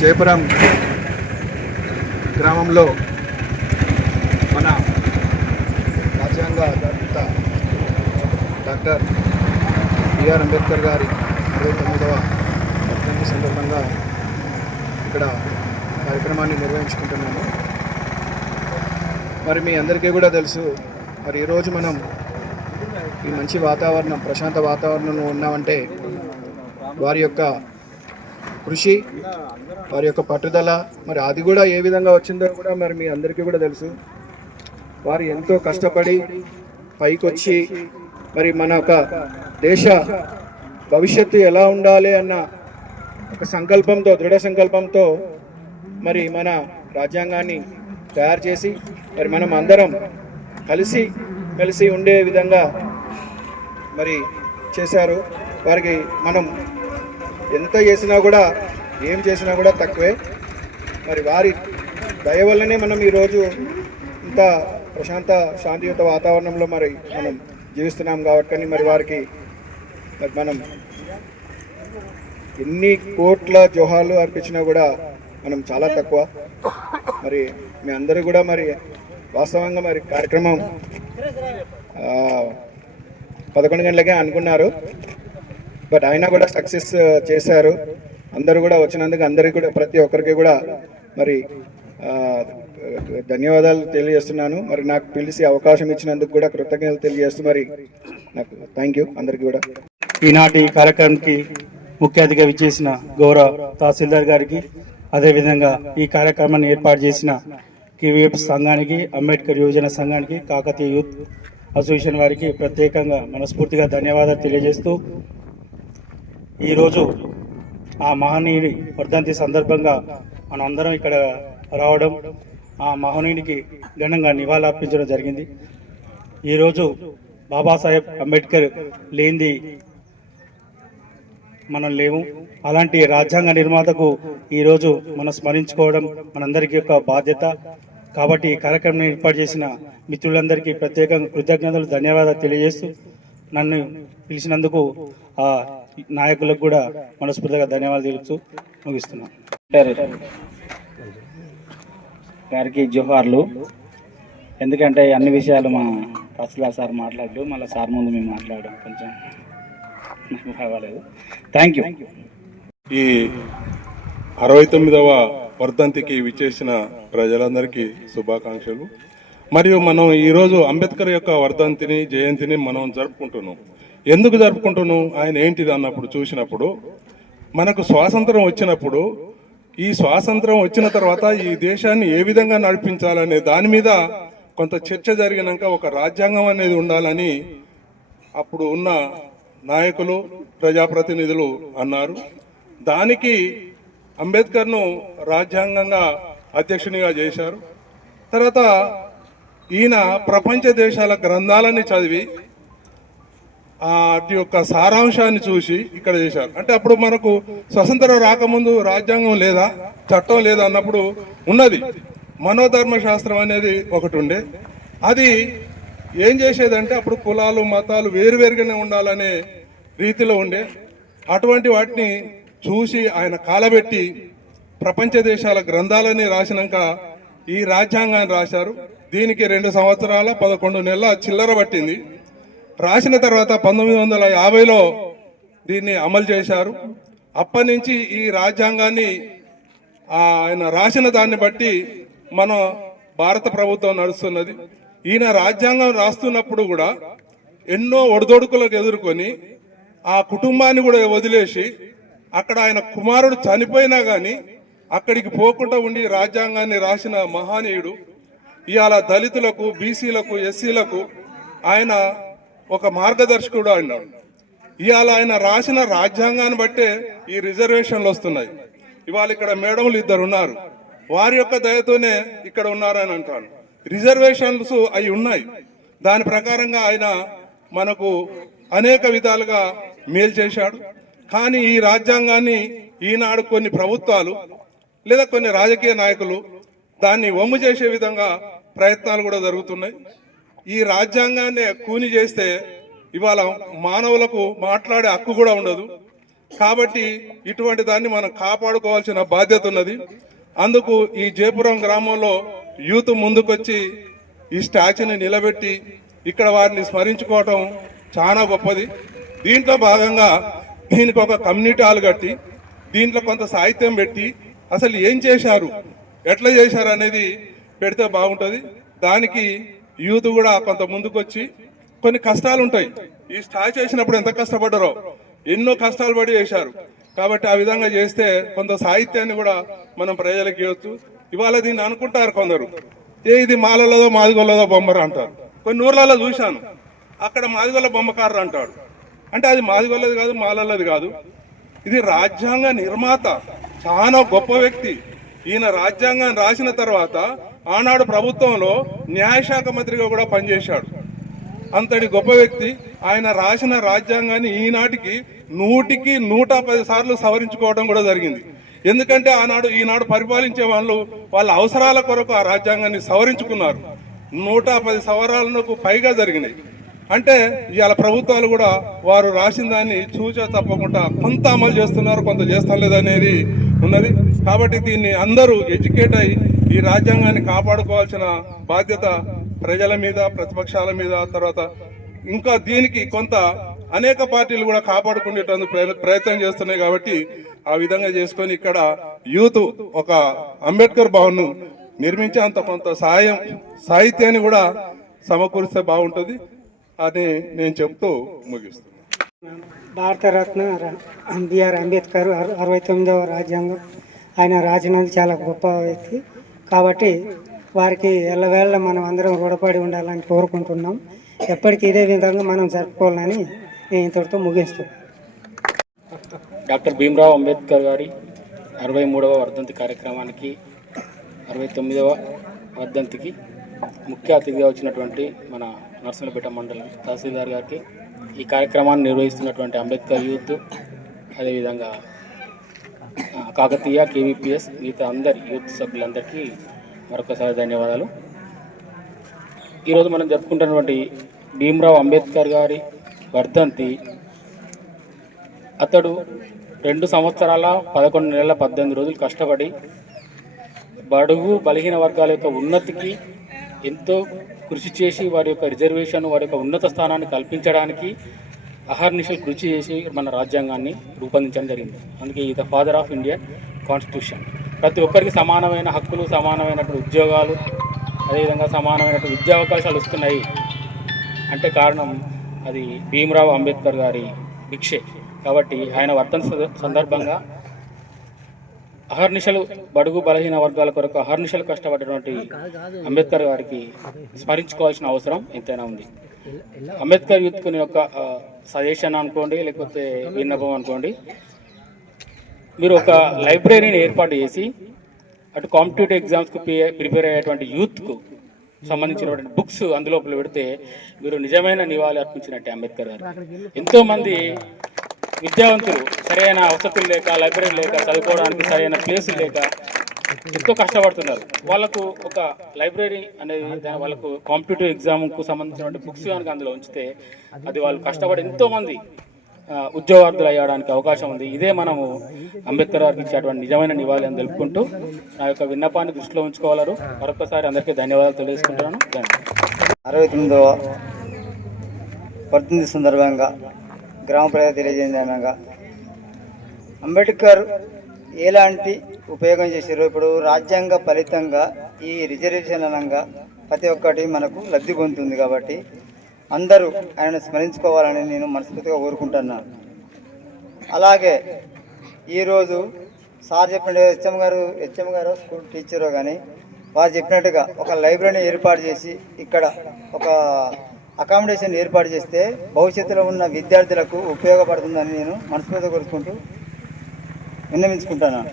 జయపురం గ్రామంలో మన రాజ్యాంగ నిర్మాత డాక్టర్ బిఆర్ అంబేద్కర్ గారి 69వ వర్ధంతి సందర్భంగా ఇక్కడ కార్యక్రమాన్ని నిర్వహించుకుంటున్నాము. మరి మీ అందరికీ కూడా తెలుసు, మరి ఈరోజు మనం ఈ మంచి వాతావరణం, ప్రశాంత వాతావరణంలో ఉన్నామంటే వారి యొక్క కృషి, వారి యొక్క పట్టుదల, మరి అది కూడా ఏ విధంగా వచ్చిందో కూడా మరి మీ అందరికీ కూడా తెలుసు. వారు ఎంతో కష్టపడి పైకొచ్చి మరి మన ఒక దేశ భవిష్యత్తు ఎలా ఉండాలి అన్న ఒక సంకల్పంతో, దృఢ సంకల్పంతో మరి మన రాజ్యాంగాన్ని తయారు చేసి మరి మనం అందరం కలిసి ఉండే విధంగా మరి చేశారు. వారికి మనం ఎంత చేసినా కూడా, ఏం చేసినా కూడా తక్కువే. మరి వారి దయ వల్లనే మనం ఈరోజు ఇంత ప్రశాంత శాంతియుత వాతావరణంలో మరి మనం జీవిస్తున్నాం కాబట్టి మరి వారికి మనం ఎన్ని కోట్ల జోహార్లు అర్పించినా కూడా మనం చాలా తక్కువ. మరి మీ అందరూ కూడా మరి వాస్తవంగా మరి కార్యక్రమం 11 గంటలకే అనుకున్నారు, బట్ అయినా కూడా సక్సెస్ చేశారు. అందరూ కూడా వచ్చినందుకు అందరికీ కూడా, ప్రతి ఒక్కరికి కూడా మరి ధన్యవాదాలు తెలియజేస్తున్నాను. మరి నాకు పిలిచి అవకాశం ఇచ్చినందుకు కూడా కృతజ్ఞతలు తెలియజేస్తూ మరి నాకు థ్యాంక్ యూ అందరికీ కూడా. ఈనాటి కార్యక్రమానికి ముఖ్య అతిథిగా విచ్చేసిన గౌరవ తహసీల్దార్ గారికి, అదేవిధంగా ఈ కార్యక్రమాన్ని ఏర్పాటు చేసిన కేవీఎఫ్ సంఘానికి, అంబేద్కర్ యువజన సంఘానికి, కాకతీయ యూత్ అసోసియేషన్ వారికి ప్రత్యేకంగా మనస్ఫూర్తిగా ధన్యవాదాలు తెలియజేస్తూ, ఈరోజు ఆ మహనీయుడి వర్ధంతి సందర్భంగా మనందరం ఇక్కడ రావడం, ఆ మహనీయుడికి ఘనంగా నివాళులర్పించడం జరిగింది. ఈరోజు బాబాసాహెబ్ అంబేద్కర్ లేనిది మనం లేము. అలాంటి రాజ్యాంగ నిర్మాతకు ఈరోజు మనం స్మరించుకోవడం మనందరికీ యొక్క బాధ్యత. కాబట్టి ఈ కార్యక్రమం ఏర్పాటు చేసిన మిత్రులందరికీ ప్రత్యేకంగా కృతజ్ఞతలు, ధన్యవాదాలు తెలియజేస్తూ, నన్ను పిలిచినందుకు ఆ నాయకులకు కూడా మనస్ఫూర్తిగా ధన్యవాదాలు తెలుపుతూ ముగిస్తున్నాను. గారికి జోహార్లు. ఎందుకంటే అన్ని విషయాలు మా తహసీల్దార్ సార్ మాట్లాడు, మళ్ళీ సార్ ముందు మేము మాట్లాడడం కొంచెం నాకు కావాలేదు. Thank you. ఈ 69వ వర్ధంతికి విచ్చేసిన ప్రజలందరికీ శుభాకాంక్షలు. మరియు మనం ఈరోజు అంబేద్కర్ యొక్క వర్ధంతిని, జయంతిని మనం జరుపుకుంటున్నాం. ఎందుకు జరుపుకుంటున్నాం, ఆయన ఏంటిది అన్నప్పుడు చూసినప్పుడు, మనకు స్వాతంత్రం వచ్చినప్పుడు, ఈ స్వాతంత్రం వచ్చిన తర్వాత ఈ దేశాన్ని ఏ విధంగా నడిపించాలనే దాని మీద కొంత చర్చ జరిగినాక ఒక రాజ్యాంగం అనేది ఉండాలని అప్పుడు ఉన్న నాయకులు, ప్రజాప్రతినిధులు అన్నారు. దానికి అంబేద్కర్ను రాజ్యాంగంగా అధ్యక్షునిగా చేశారు. తర్వాత ఈయన ప్రపంచ దేశాల గ్రంథాలని చదివి వాటి యొక్క సారాంశాన్ని చూసి ఇక్కడ చేశారు. అంటే అప్పుడు మనకు స్వతంత్రం రాకముందు రాజ్యాంగం లేదా, చట్టం లేదా అన్నప్పుడు ఉన్నది. మనోధర్మ శాస్త్రం అనేది ఒకటి ఉండే. అది ఏం చేసేదంటే అప్పుడు కులాలు, మతాలు వేరువేరుగానే ఉండాలనే రీతిలో ఉండే. అటువంటి వాటిని చూసి ఆయన కాలబెట్టి ప్రపంచ దేశాల గ్రంథాలని రాసినాక ఈ రాజ్యాంగాన్ని రాశారు. దీనికి 2 సంవత్సరాల 11 నెలల చిల్లర పట్టింది. రాసిన తర్వాత 1950లో దీన్ని అమలు చేశారు. అప్పటి నుంచి ఈ రాజ్యాంగాన్ని ఆయన రాసిన దాన్ని బట్టి మన భారత ప్రభుత్వం నడుస్తున్నది. ఈయన రాజ్యాంగం రాస్తున్నప్పుడు కూడా ఎన్నో ఒడిదొడుకులకు ఎదుర్కొని ఆ కుటుంబాన్ని కూడా వదిలేసి అక్కడ ఆయన కుమారుడు చనిపోయినా కానీ అక్కడికి పోకుండా ఉండి రాజ్యాంగాన్ని రాసిన మహనీయుడు. ఇవాళ దళితులకు, బీసీలకు, ఎస్సీలకు ఆయన ఒక మార్గదర్శకుడు అన్నాడు. ఇవాళ ఆయన రాసిన రాజ్యాంగాన్ని బట్టే ఈ రిజర్వేషన్లు వస్తున్నాయి. ఇవాళ ఇక్కడ మేడములు 2 ఉన్నారు, వారి యొక్క దయతోనే ఇక్కడ ఉన్నారని అంటాను. రిజర్వేషన్స్ అవి ఉన్నాయి. దాని ప్రకారంగా ఆయన మనకు అనేక విధాలుగా మేలు చేశాడు. కానీ ఈ రాజ్యాంగాన్ని ఈనాడు కొన్ని ప్రభుత్వాలు లేదా కొన్ని రాజకీయ నాయకులు దాన్ని వమ్ము చేసే విధంగా ప్రయత్నాలు కూడా జరుగుతున్నాయి. ఈ రాజ్యాంగాన్ని కూని చేస్తే ఇవాళ మానవులకు మాట్లాడే హక్కు కూడా ఉండదు. కాబట్టి ఇటువంటి దాన్ని మనం కాపాడుకోవాల్సిన బాధ్యత ఉన్నది. అందుకు ఈ జయపురం గ్రామంలో యూత్ ముందుకొచ్చి ఈ స్టాచ్యూని నిలబెట్టి ఇక్కడ వారిని స్మరించుకోవటం చాలా గొప్పది. దీంట్లో భాగంగా దీనికి ఒక కమ్యూనిటీ హాల్ కట్టి దీంట్లో కొంత సాహిత్యం పెట్టి అసలు ఏం చేశారు, ఎట్లా చేశారు అనేది పెడితే బాగుంటుంది. దానికి యూత్ కూడా కొంత ముందుకొచ్చి, కొన్ని కష్టాలు ఉంటాయి, ఈ స్టాచ్యూ చేసినప్పుడు ఎంత కష్టపడ్డారో, ఎన్నో కష్టాలు పడి చేశారు. కాబట్టి ఆ విధంగా చేస్తే కొంత సాహిత్యాన్ని కూడా మనం ప్రజలకు ఇవ్వచ్చు. ఇవాళ దీన్ని అనుకుంటారు కొందరు, ఇది మాలలదో మాదిగొల్లదో బొమ్మరు అంటారు. కొన్ని ఊర్లలో చూశాను, అక్కడ మాదిగొల్ల బొమ్మకారు అంటాడు. అంటే అది మాదిగొల్లది కాదు, మాలల్లది కాదు. ఇది రాజ్యాంగ నిర్మాత, చాలా గొప్ప వ్యక్తి. ఈయన రాజ్యాంగాన్ని రాసిన తర్వాత ఆనాడు ప్రభుత్వంలో న్యాయశాఖ మంత్రిగా కూడా పనిచేశాడు. అంతటి గొప్ప వ్యక్తి. ఆయన రాసిన రాజ్యాంగాన్ని ఈనాటికి 100కి 110 సార్లు సవరించుకోవడం కూడా జరిగింది. ఎందుకంటే ఈనాడు పరిపాలించే వాళ్ళు వాళ్ళ అవసరాల కొరకు ఆ రాజ్యాంగాన్ని సవరించుకున్నారు. 110 సవరాలకు పైగా జరిగినాయి. అంటే ఇవాళ ప్రభుత్వాలు కూడా వారు రాసిన దాన్ని చూచా తప్పకుండా కొంత అమలు చేస్తున్నారు, కొంత చేస్తలేదు అనేది ఉన్నది. కాబట్టి దీన్ని అందరూ ఎడ్యుకేట్ అయ్యి ఈ రాజ్యాంగాన్ని కాపాడుకోవాల్సిన బాధ్యత ప్రజల మీద, ప్రతిపక్షాల మీద, తర్వాత ఇంకా దీనికి కొంత అనేక పార్టీలు కూడా కాపాడుకునేటందుకు ప్రయత్నం చేస్తున్నాయి. కాబట్టి ఆ విధంగా చేసుకొని ఇక్కడ యూత్ ఒక అంబేద్కర్ భవన్ నిర్మించే అంత కొంత సాహిత్యాన్ని కూడా సమకూరిస్తే బాగుంటుంది అని నేను చెప్తూ ముగిస్తున్నాను. భారతరత్న బిఆర్ అంబేద్కర్ 69వ రాజ్యాంగం ఆయన రాసినది చాలా గొప్ప వ్యక్తి. కాబట్టి వారికి ఎల్లవేళ మనం అందరం రుణపడి ఉండాలని కోరుకుంటున్నాం. ఎప్పటికీ ఇదే విధంగా మనం జరుపుకోవాలని నేను ఇంతటితో ముగిస్తున్నాను. డాక్టర్ భీమ్రావ్ అంబేద్కర్ గారి 63వ వర్ధంతి కార్యక్రమానికి 69వ వర్ధంతికి ముఖ్య అతిథిగా వచ్చినటువంటి మన నర్సంపేట మండలం తహసీల్దార్ గారికి, ఈ కార్యక్రమాన్ని నిర్వహిస్తున్నటువంటి అంబేద్కర్ యూత్, అదేవిధంగా కాకతీయ, కేవీపీఎస్, మిగతా అందరి యూత్ సభ్యులందరికీ మరొకసారి ధన్యవాదాలు. ఈరోజు మనం జరుపుకుంటున్నటువంటి భీమ్రావ్ అంబేద్కర్ గారి వర్ధంతి, అతడు 2 సంవత్సరాల 11 నెలల 18 రోజులు కష్టపడి బడుగు బలహీన వర్గాల యొక్క ఉన్నతికి ఎంతో కృషి చేసి వారి యొక్క రిజర్వేషన్, వారి యొక్క ఉన్నత స్థానాన్ని కల్పించడానికి అహర్నిశలు కృషి చేసి మన రాజ్యాంగాన్ని రూపొందించడం జరిగింది. అందుకే ఈ the father of Indian constitution. ప్రతి ఒక్కరికి సమానమైన హక్కులు, సమానమైనటువంటి ఉద్యోగాలు, అదేవిధంగా సమానమైనటువంటి విద్యా అవకాశాలు వస్తున్నాయి అంటే కారణం అది భీమ్రావ్ అంబేద్కర్ గారి భిక్షే. కాబట్టి ఆయన వర్ధంతి సందర్భంగా అహర్నిశలు బడుగు బలహీన వర్గాల కొరకు అహర్నిశలు కష్టపడినటువంటి అంబేద్కర్ గారికి స్మరించుకోవాల్సిన అవసరం ఎంతైనా ఉంది. అంబేద్కర్ యూత్కు నేను ఒక సజెషన్ అనుకోండి, లేకపోతే విన్నపం అనుకోండి, మీరు ఒక లైబ్రరీని ఏర్పాటు చేసి అటు కాంపిటేటివ్ ఎగ్జామ్స్కు ప్రిపేర్ అయ్యేటువంటి యూత్కు సంబంధించినటువంటి బుక్స్ అందులో పెడితే మీరు నిజమైన నివాళి అర్పించినట్టే అంబేద్కర్ గారు. ఎంతోమంది విద్యావంతులు సరైన వసతులు లేక, లైబ్రరీ లేక, చదువుకోవడానికి సరైన ప్లేసులు లేక ఎంతో కష్టపడుతున్నారు. వాళ్ళకు ఒక లైబ్రరీ అనేది వాళ్ళకు కాంపిటేటివ్ ఎగ్జామ్కు సంబంధించినటువంటి బుక్స్ కనుక అందులో ఉంచితే అది వాళ్ళు కష్టపడి ఎంతోమంది ఉద్యోగార్థులు అయ్యడానికి అవకాశం ఉంది. ఇదే మనము అంబేద్కర్ గారికి ఇచ్చేటువంటి నిజమైన నివాళి అని తెలుపుకుంటూ నా యొక్క విన్నపాన్ని దృష్టిలో ఉంచుకోగలరు. మరొకసారి అందరికీ ధన్యవాదాలు తెలియజేసుకుంటున్నాను. 69వ వర్ధంతి సందర్భంగా గ్రామ ప్రజలు తెలియజేయగా అంబేద్కర్ ఎలాంటి ఉపయోగం చేశారు. ఇప్పుడు రాజ్యాంగ ఫలితంగా ఈ రిజర్వేషన్ అనగా ప్రతి ఒక్కటి మనకు లబ్ధి పొందుతుంది. కాబట్టి అందరూ ఆయన స్మరించుకోవాలని నేను మనస్ఫూర్తిగా కోరుకుంటున్నాను. అలాగే ఈరోజు సార్ చెప్పినట్టు హెచ్ఎం గారు స్కూల్ టీచరు కానీ వారు చెప్పినట్టుగా ఒక లైబ్రరీని ఏర్పాటు చేసి ఇక్కడ ఒక అకామిడేషన్ ఏర్పాటు చేస్తే భవిష్యత్తులో ఉన్న విద్యార్థులకు ఉపయోగపడుతుందని నేను మనస్ఫూర్తిగా కోరుకుంటూ విన్నవించుకుంటున్నాను.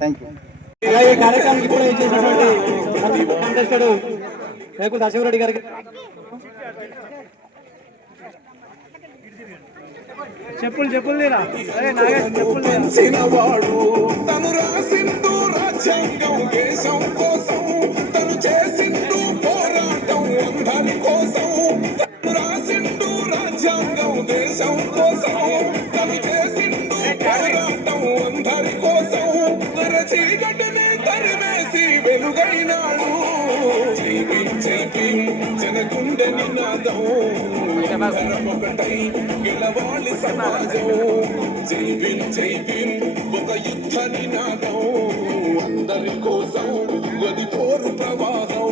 Thank you. అలాగే కార్యక్రమానికి కూడా ఇచ్చేసినటువంటి రేపు దశవరెడ్డి గారికి చెప్పులు లేరా? వాడు తను రాసిండు రాజ్యాంగం దేశం కోసం, తను చేసిండు పోరాటం అందరి కోసం. తను రాసిండు రాజ్యాంగం దేశం కోసం, తను చేసిండు భీమ్ జనగుండె నినాదం అందరం ఒకటై గెలవాలి సమాజం జై భీమ్ ఒక యుద్ధ నినాదం అందరి కోసం గది పోరు ప్రవాహం